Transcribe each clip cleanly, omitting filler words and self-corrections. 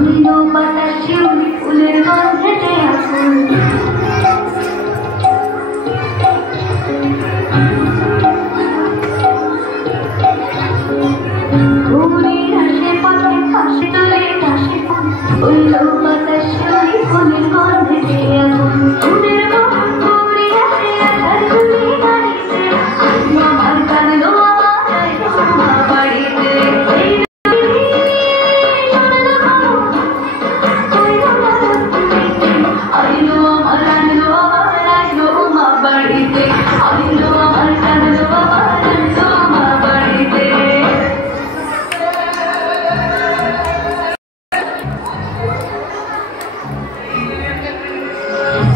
ধুইলো পাতা শিউলি ফুলের গন্ধে আকুল ঘুরির আশেপাশে পাশে তোলে ঘাসে ফুল ধুইলো পাতা শিউলি ফুলের গন্ধে আকুল ফুলের মন ঘুরি আসে আধার ঘুরি গাড়িতে আমার কাঁদলো আমার মা বাড়িতে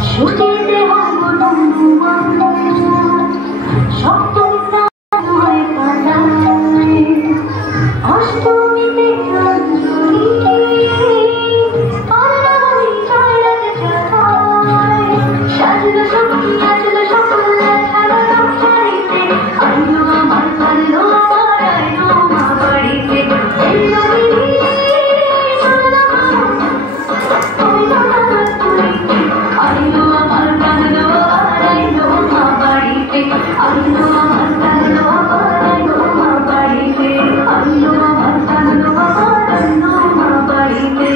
শুকিয়ে অষ্টমীতে সাজলো সখী সাজলো সকল সাজানো শাড়িতে আইলো আমার কাঁদলো আমার আইলো মা বাড়িতে এলো আইলো আমার কাঁদলো আর আইলো মা বাড়িতে আইলো আমার কাঁদলো আর আইলো মা বাড়িতে আইলো আমার কাঁদলো আর আইলো মা বাড়িতে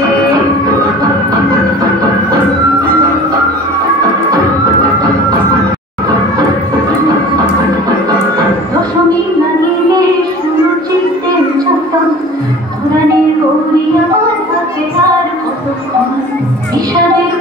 দশমী নাগিলে শুরু চিনতে চাপতাম ধরানের গৌরী আমার হাতে আর কত বিষাদের